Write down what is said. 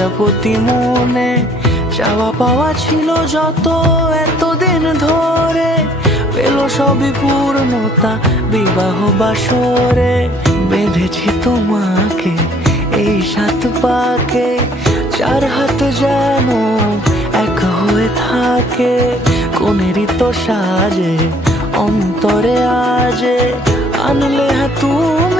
প্রজাপতি মনে চাওয়া পাওয়া ছিল যত এতদিন ধরে, পেল সবই পূর্ণতা বিবাহ বাসরে। বেঁধেছি তোমাকে এই 7 পাকে, 4 হাত যেন এক হয়ে থাকে। কোনেরই তো সাজে অন্তরে আজে আনলে তুমি